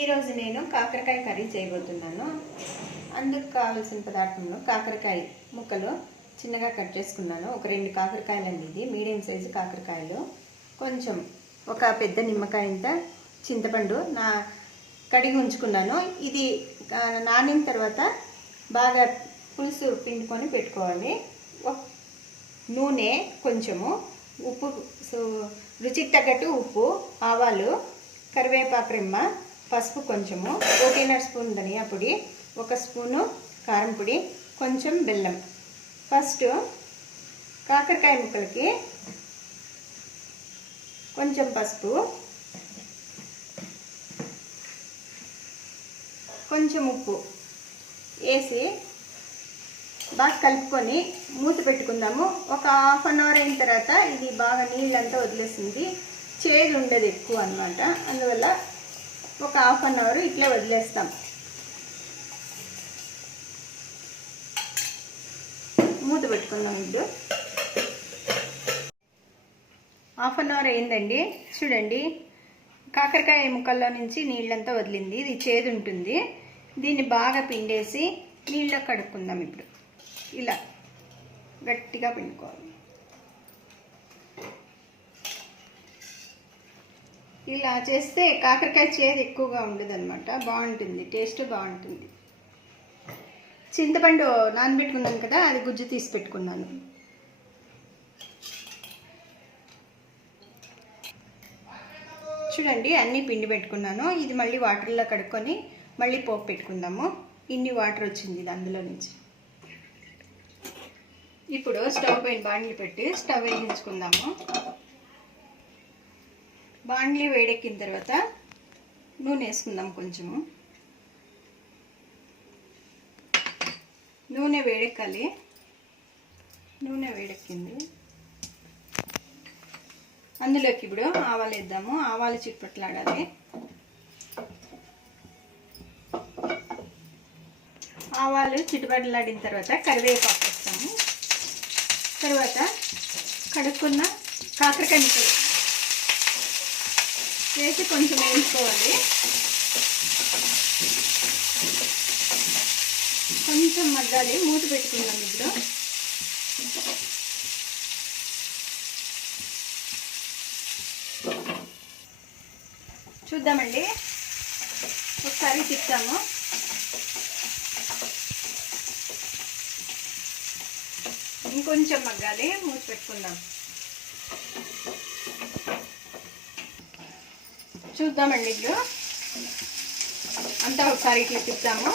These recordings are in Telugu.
ఈరోజు నేను కాకరకాయ కర్రీ చేయబోతున్నాను. అందుకు కావాల్సిన పదార్థంలో కాకరకాయ ముక్కలు చిన్నగా కట్ చేసుకున్నాను. ఒక 2 కాకరకాయలండి, ఇది మీడియం సైజు కాకరకాయలు. కొంచెం ఒక పెద్ద నిమ్మకాయ ఇంత చింతపండు కడిగి ఉంచుకున్నాను. ఇది నానిన తర్వాత బాగా పులుసు పిండుకొని పెట్టుకోవాలి. నూనె కొంచెము, ఉప్పు రుచికి తగ్గట్టు ఉప్పు, ఆవాలు, కరివేపాకు రెమ్మ, పసుపు కొంచెము, 1.5 స్పూన్ ధనియా పొడి, 1 స్పూను కారం పొడి, కొంచెం బెల్లం. ఫస్ట్ కాకరకాయ ముక్కలకి కొంచెం పసుపు, కొంచెం ఉప్పు వేసి బాగా కలుపుకొని మూత పెట్టుకుందాము. ఒక హాఫ్ అన్ అవర్ అయిన తర్వాత ఇది బాగా నీళ్ళంతా వదిలేసింది. చేదు ఉండదు ఎక్కువ అన్నమాట. అందువల్ల ఒక హాఫ్ అన్ అవర్ ఇట్లే వదిలేస్తాం. మూత పెట్టుకుందాం. ఇప్పుడు హాఫ్ అన్ అవర్ అయిందండి. చూడండి, కాకరకాయ ముక్కల్లో నుంచి నీళ్ళంతా వదిలింది. ఇది చేదు ఉంటుంది. దీన్ని బాగా పిండేసి నీళ్ళలో కడుక్కుందాం. ఇప్పుడు ఇలా గట్టిగా పిండుకోవాలి. ఇలా చేస్తే కాకరకాయ చేదు ఎక్కువగా ఉండదు అనమాట. బాగుంటుంది, టేస్ట్ బాగుంటుంది. చింతపండు నానబెట్టుకున్నాను కదా, అది గుజ్జు తీసి పెట్టుకున్నాను. చూడండి, అన్నీ పిండి పెట్టుకున్నాను. ఇది మళ్ళీ వాటర్లో కడుక్కొని మళ్ళీ పోపు పెట్టుకుందాము. ఇన్ని వాటర్ వచ్చింది ఇది అందులో నుంచి. ఇప్పుడు స్టవ్ పైన బాండ్లీ పెట్టి స్టవ్ వెలిగించుకుందాము. బాండ్లీ వేడెక్కిన తర్వాత నూనె వేసుకుందాం. కొంచెము నూనె వేడెక్కాలి. నూనె వేడెక్కింది. అందులోకి ఇప్పుడు ఆవాలు వేద్దాము. ఆవాలు చిట్పట్లాడాలి. ఆవాలు చిట్టుపట్లాడిన తర్వాత కరివేపాకు వేస్తాము. తర్వాత కడుక్కున్న కాకరకాయ ముక్కలు వేసి కొంచెం వేసుకోవాలి. కొంచెం మగ్గాలి. మూత పెట్టుకుందాం. ఇప్పుడు చూద్దామండి, ఒకసారి తిప్పుతాము. ఇంకొంచెం మగ్గాలి. మూత పెట్టుకుందాం. చూద్దామండి, ఇప్పుడు అంతా ఒకసారి ఇట్లా తిప్పుతాము.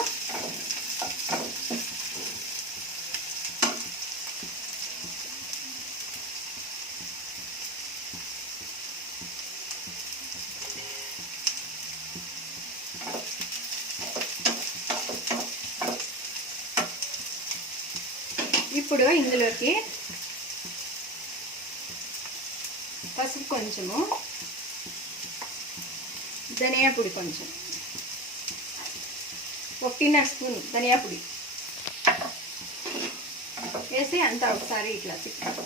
ఇప్పుడు ఇందులోకి పసుపు కొంచెము, ధనియా పొడి కొంచెం, 1.5 స్పూన్ ధనియా పొడి వేసి అంతా ఒకసారి ఇట్లా తిప్పాలి.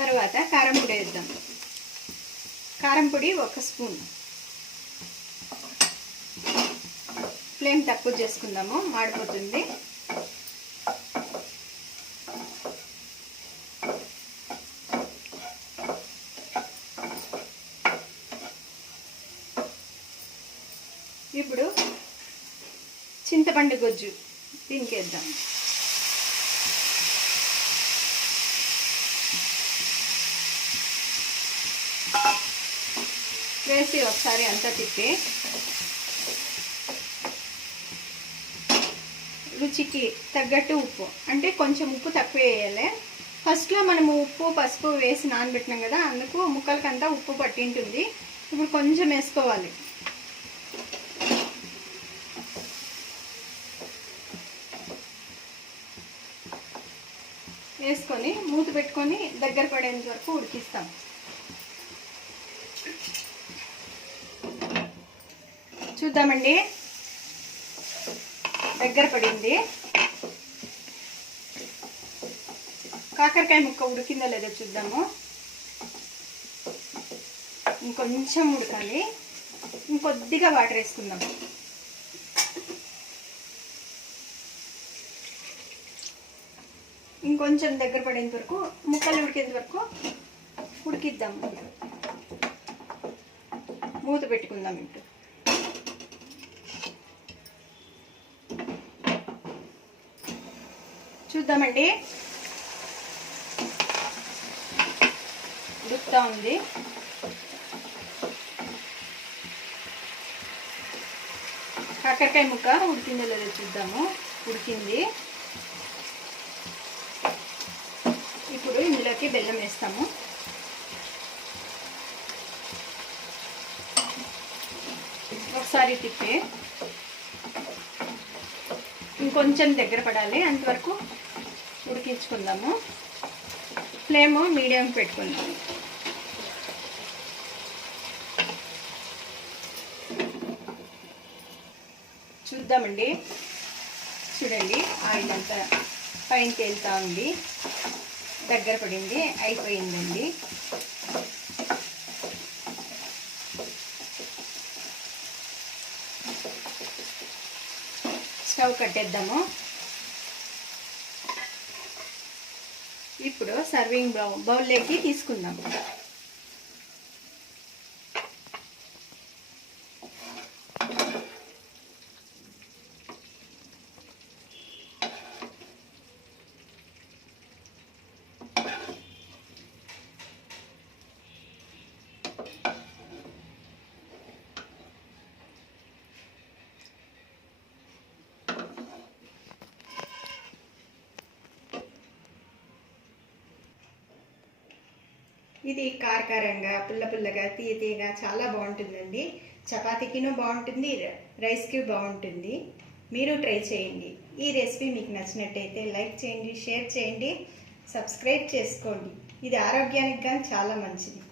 తర్వాత కారం పొడి వేద్దాం. కారం పొడి 1 స్పూన్. ఫ్లేమ్ తక్కువ చేసుకుందాము, మాడిపోతుంది. ఇప్పుడు చింతపండు గుజ్జు దీనికి వేద్దాం. వేసి ఒకసారి అంతా తిప్పి రుచికి తగ్గట్టు ఉప్పు, అంటే కొంచెం ఉప్పు తక్కువ వేయాలి. ఫస్ట్లో మనము ఉప్పు పసుపు వేసి నానబెట్టినాం కదా, అందుకు ముక్కలకంతా ఉప్పు పట్టింటుంది. ఇప్పుడు కొంచెం వేసుకోవాలి. వేసుకొని మూత పెట్టుకొని దగ్గర పడేంత వరకు ఉడికిస్తాం. చూద్దామండి, దగ్గర పడింది. కాకరకాయ ముక్క ఉడికిందో లేదో చూద్దాము. ఇంకొంచెం ఉడకాలి. ఇంకొద్దిగా వాటర్ వేసుకుందాం. ఇంకొంచెం దగ్గర పడేంత వరకు, ముక్కలు ఉడికేంత వరకు ఉడికిద్దాం. మూత పెట్టుకుందాం. ఇప్పుడు చూద్దామండి. ఉడుకుతా ఉంది. కాకరకాయ ముక్క ఉడికిందో లేదో చూద్దాము. ఉడికింది. ఇప్పుడు ఇందులోకి బెల్లం వేస్తాము. ఒకసారి తిప్పి ఇంకొంచెం దగ్గర పడాలి, అంతవరకు ఉడికించుకుందాము. ఫ్లేమ్ మీడియం పెట్టుకుందాము. చూద్దామండి. చూడండి, ఆయిల్ అంతా పైన తేలుతూ ఉంది. దగ్గర పడింది, అయిపోయిందండి. స్టవ్ కట్టేద్దాము. ఇప్పుడు సర్వింగ్ బౌల్లోకి తీసుకుందాము. ఇది కారకారంగా, పుల్ల పుల్లగా, తీయగా చాలా బాగుంటుందండి. చపాతీకిను బాగుంటుంది, రైస్కి బాగుంటుంది. మీరు ట్రై చేయండి. ఈ రెసిపీ మీకు నచ్చినట్టయితే లైక్ చేయండి, షేర్ చేయండి, సబ్స్క్రైబ్ చేసుకోండి. ఇది ఆరోగ్యానికి కానీ చాలా మంచిది.